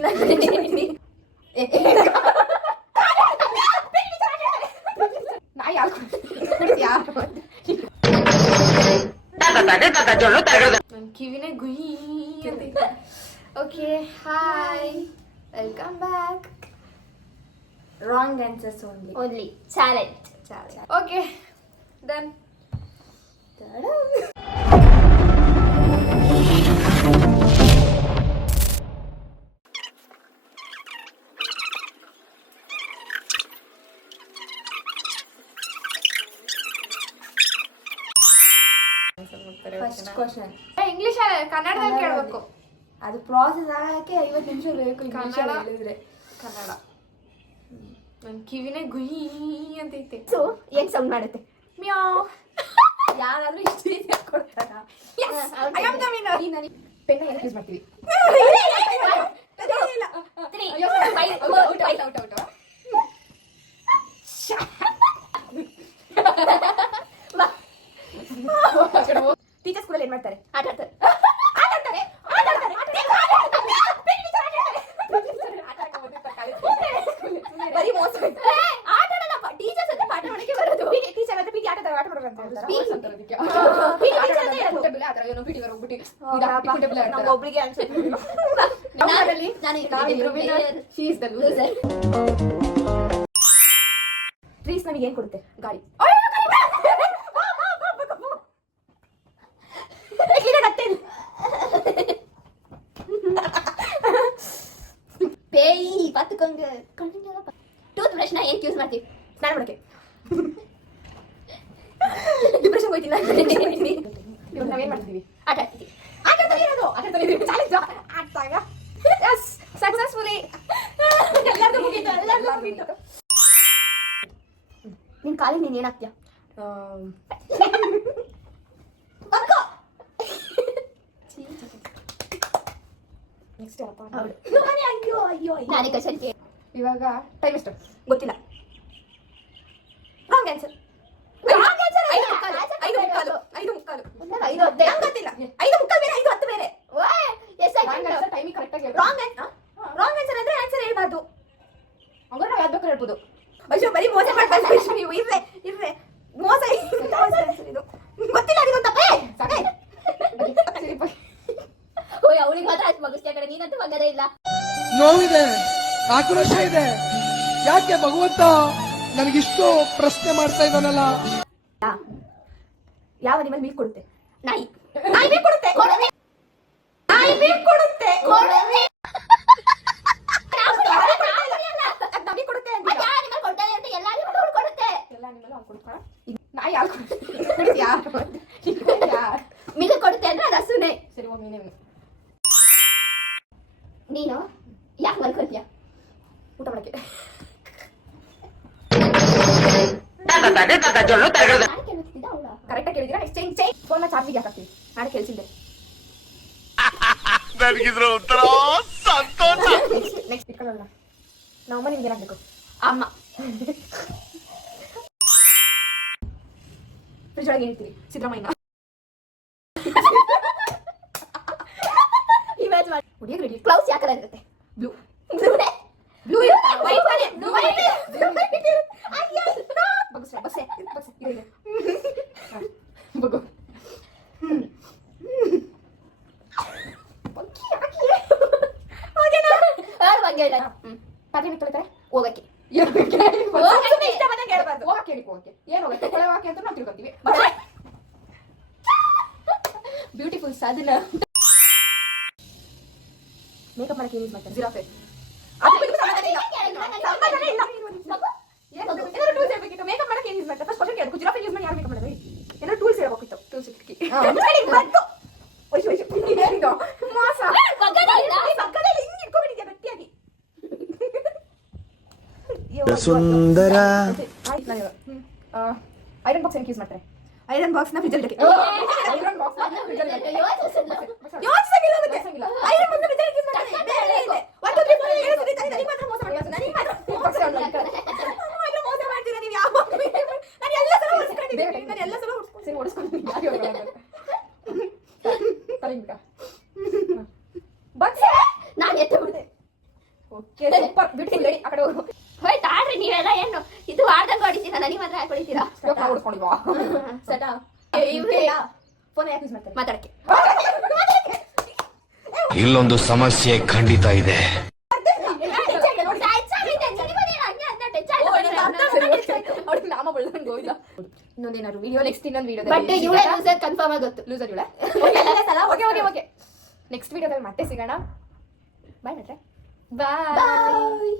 ಹೋಯ್ತೀನಿ ನಾಯಿ ನನ್ ಕಿವಿನೇ ಗುಯಿ ಅಂತ. Okay hi welcome back. Wrong answers only challenge. Okay done. First question English ಕನ್ನಡದಲ್ಲಿ ಕೇಳಬೇಕು. ಅದು ಪ್ರಾಸೆಸ್ ಆಗಕ್ಕೆ 50 ನಿಮಿಷ ಬೇಕು. ಕನ್ನಡ ಹೇಳಿದ್ರೆ ಕನ್ನಡ. ನನ್ನ ಕಿವಿನೇ ಗುಯಿ ಅಂತೈತೆ. ಸೊ ಏನ್ ಸೌಂಡ್ ಮಾಡುತ್ತೆ? ಮ್ಯಾವ್. ಯಾರಾದ್ರೂ ಇಷ್ಟು ರೀತಿ ಕೊಡ್ತಾರ? I am the winner. ನಾನು ಪೆನ್ನ ಏನಕ್ಕೆ ಯೂಸ್ ಮಾಡ್ತೀವಿ? ಟೀಚರ್ ಸ್ಕೂಲಲ್ಲಿ ಏನ್ ಮಾಡ್ತಾರೆ? ಆಟ ಆಡ್ತಾರೆ. ಬರೀ ಮೋಸ. ಆಟ ಆಡಲ್ಲ, ಟೀಚರ್ಸ್ ಅಂತ ಪಾಠ ಮಾಡಕ್ಕೆ ಬರೋದು. ಟೀಚರ್ ಹತ್ರ ಪಿಟಿ ಆಟ ಆಟ ಮಾಡೋದು. ಒಬ್ರಿಗೆ ಆನ್ಸರ್ ಟ್ರೀಸ್ ನಮಗೆ ಏನ್ ಕೊಡುತ್ತೆ? ಗಾಳಿ. பேய் பாத்துக்கோங்க. டூத் பிரஷ் ನ ಏನ್ ಯೂಸ್ ಮಾಡ್ತೀವಿ? ಸ್ನಾನ ಮಾಡಕ್ಕೆ. ಡಿಪ್ರೆಷನ್ ಹೋಯ್ತಿಲ್ಲ. ಇವಾಗ ನಾವೇನ್ ಮಾಡ್ತೀವಿ? ಆಟ ಆಡ್ತೀವಿ. ಆಟದಲ್ಲಿ ಇರೋದು. ಆಟದಲ್ಲಿ ಇರೋದು. ಚಾಲೆಂಜ್ ಆಡ್ತಾಗ. ಎಸ್ ಸಕ್ಸಸ್ಫುಲಿ ಎಲ್ಲರಿಗೂ ಮುಗೀತು. ಎಲ್ಲರಿಗೂ ಮುಗೀತು. ನಿನ್ ಕಾಲಿಗೆ ನೀನ್ ಏನಾಗ್ತೀಯ? ನೆಕ್ಸ್ಟ್ ಏನಪ್ಪ? ನಾನೇ ಕ್ವಶನ್ ಕೇಳಿ. ಇವಾಗ ಟೈಮ್ ಎಷ್ಟು ಗೊತ್ತಿಲ್ಲ. Wrong answer. ಐದು ಮುಕ್ಕಾಲು. ನಂಗ್ ಗೊತ್ತಿಲ್ಲ. 5:15 ಬೇರೆ, 5:10 ಬೇರೆ. ಟೈಮಿಂಗ್ ಕರೆಕ್ಟ್ ಆಗಿ ರಾಂಗ್ ಆನ್ಸರ್ ಅಂದ್ರೆ ಆನ್ಸರ್ ಹೇಳ್ಬಾರ್ದು. ಹಂಗಾರೆ ನಾವು ಯಾವ್ದು ಬೇಕಾದ್ರೂ ಹೇಳ್ಬೋದು. ಅಯ್ಯೋ ಬರೀ ಮೋಸ ಮಾಡ್ಬಾರ್ದು ನೀವು. ಇರ್ರೆ ಮೋಸ ಇದು ಗೊತ್ತಿಲ್ಲ. ಅದು ತಪ್ಪೇ. ಓಯ್ ಅವಳಿಗೆ ಮಾತ್ರ ಅಷ್ಟು ಮಗುಸ್ತಿಯ ಕಡೆ, ನೀನಂತೂ ಮಗದೇ ಇಲ್ಲ. ನೋವಿದೆ, ಆಕ್ರೋಶ ಇದೆ. ಯಾಕೆ ಭಗವಂತ ನನಗಿಷ್ಟು ಪ್ರಶ್ನೆ ಮಾಡ್ತಾ ಇದ್ದಾನಲ್ಲ? ಯಾವ ನಿಮ್ಮಲ್ಲಿ ಮೀಟ್ ಕೊಡುತ್ತೆ? ನಾಯಿ. ನಾಯಿ ಮೀಟ್ ಕೊಡುತ್ತೆ. ನಾಯಿ ಮೀಟ್ ಕೊಡುತ್ತೆ. ನಮಗೆ ಕೊಡುತ್ತೆ. ನಾಯಿ ಯಾರು ಮಿಲ್ಕ್ ಕೊಡುತ್ತೆ ಅಂದ್ರೆ ಅದು ಹಸುನೆ. ಸರಿ ಹೋಗಿ ನೀನೇ. ನೀನು ಯಾಕೆ ಮಲ್ಕೊಳ್ತೀಯ? ಊಟ ಮಾಡಕ್ಕೆ. ಕರೆಕ್ಟಾಗಿ ಕೇಳಿದ್ದೀರಾ? ನೆಕ್ಸ್ಟ್ ಚೇಂಜ್ ಫೋನ್ನ ಚಾರ್ಜಿಗೆ ಹಾಕ್ತೀವಿ. ನಾಳೆ ಕೇಳಿಸಿದ್ದೆ. ನನಗಿದ್ರ ಉತ್ತರ ಸಂತೋಷ. ನೆಕ್ಸ್ಟ್ ಇಟ್ಕೊಳ್ಳೋಣ. ನಮ್ಮಮ್ಮ ನಿಮ್ಗೆ ಏನಾಗಬೇಕು? ಅಮ್ಮ. ಫ್ರಿಜ್ ಒಳಗೆ ಇರ್ತೀವಿ. ಸಿದ್ದರಾಮಯ್ಯ ಇಮೇಜ್ ಮಾಡಿ. ಹುಡುಗಿಗೆ ರೆಡಿ. ಕ್ಲೌಸ್ ಯಾವ ಕಲರ್ ಇರುತ್ತೆ? ಬ್ಲೂ. ಬ್ಲೂ ಇರುತ್ತೆ. ವೈಟ್ ತಾನೆ? Blue white. ಬಗ್ಸೆ ಇದೆ. ಬಗ್ಗು. ಪಾತ್ರೆ ತೊಳಿತಾರೆ. ಹೋಗಕ್ಕೆ ಏನು ಹೋಗಕ್ಕೆ ಅಂತ ನಾವು ತಿಳ್ಕೊಂತೀವಿ. ಬ್ಯೂಟಿಫುಲ್ ಸಾಧನ. ಮೇಕಪ್ ಮಾಡಕ್ಕೆ ಯೂಸ್ ಮಾಡ್ತಾರೆ. ಜಿರಾಫೆ. ಮೇಕಪ್ ಮಾಡಕ್ಕೆ ಯೂಸ್ ಮಾಡ್ತಾರೆ. ಫಸ್ಟ್ ಕ್ವಶನ್ ಕೇಳಬೇಕು. ಜಿರಾಫೆ ಯೂಸ್ ಮಾಡಿ ಯಾರು ಮೇಕಪ್ ಮಾಡೋದು? ಏನೋ ಟೂಲ್ಸ್ ಹೇಳ್ಬೇಕಿತ್ತು. ಟೂಲ್ಸ್ ಇಟ್ಕಿ. ಮೋಸ. ಹಿಂಗೆ ಇಟ್ಕೊಬಿಟ್ಟಿದ್ಯಾ ಗಟ್ಟಿಯಾಗಿ. ಸುಂದರ. ಐರನ್ ಬಾಕ್ಸ್ ಏನಕ್ಕೆ ಯೂಸ್ ಮಾಡ್ತಾರೆ? ಐರನ್ ಬಾಕ್ಸ್ ನ ಫ್ರಿಜ್ ಅಲ್ಲಿ ಐರನ್ ಬಾಕ್ಸ್ ನ ಫ್ರಿಜ್ ಅಲ್ಲಿ ಯೋಚಿಸಂಗಿಲ್ಲ. ಐರನ್ ಬಾಕ್ಸ್ ನ ಫ್ರಿಜ್ ಅಲ್ಲಿ ಯೂಸ್ ಮಾಡ್ತಾರೆ. 1 2 3 4 7 8 9 ಮಾತ್ರ ಮೋಸ ಮಾಡ್ತೀರಾ? ನನಗೆ ಮಾತ್ರ ಮೋಸ ಮಾಡ್ತೀರಾ ನೀವು? ಯಾವ ನಾನು ಎಲ್ಲ ಸಲ ಓಡಿಸ್ಕೊಂಡಿದ್ದೀನಿ. ಬಗ್ಸೆ. ನಾನು ಎತ್ತ ಬಿಡ್ತೆ. ಓಕೆ ಸೂಪರ್ ಬ್ಯೂಟಿಫುಲ್ ಲೇಡಿ ಆ ಕಡೆ ಹೋಗು ಹೋಯ್ ತಾಳ್ರಿ ನೀವೆಲ್ಲ ಏನು ಇದು ವಾರದಂಗ ಹೊಡಿತೀರಾ ನನಗೆ ಮಾತ್ರ ಯಾಕೆ ಹೊಡಿತೀರಾ ಹೊಡ್ಕೊಂಡಿಲ್ವಾ ಸಟ ಫೋನ್ ಯಾಕೆ ಯೂಸ್ ಮಾಡ್ತಾರೆ ಮಾತಾಡಕ್ಕೆ ಇಲ್ಲೊಂದು ಸಮಸ್ಯೆ ಖಂಡಿತ ಇದೆ. ಅವ್ಳಿಗೆ ನಾಮ ಬೆಳೆದಂಗೆ ಹೋಗಿಲ್ಲ ಇನ್ನೊಂದೇನಾದ್ರು ವಿಡಿಯೋ ನೆಕ್ಸ್ಟ್ ಇನ್ನೊಂದು ವಿಡಿಯೋ ಬಟ್ ಇವಳೇ ಲೂಸರ್ ಕನ್ಫರ್ಮ್ ಆಗುತ್ತೆ ಲೂಸರ್ ಇವಳೆ ಓಕೆ ನೆಕ್ಸ್ಟ್ ವಿಡಿಯೋದಲ್ಲಿ ಮತ್ತೆ ಸಿಗೋಣ ಬಾಯ್ ನಟ್ರೆ ಬಾಯ್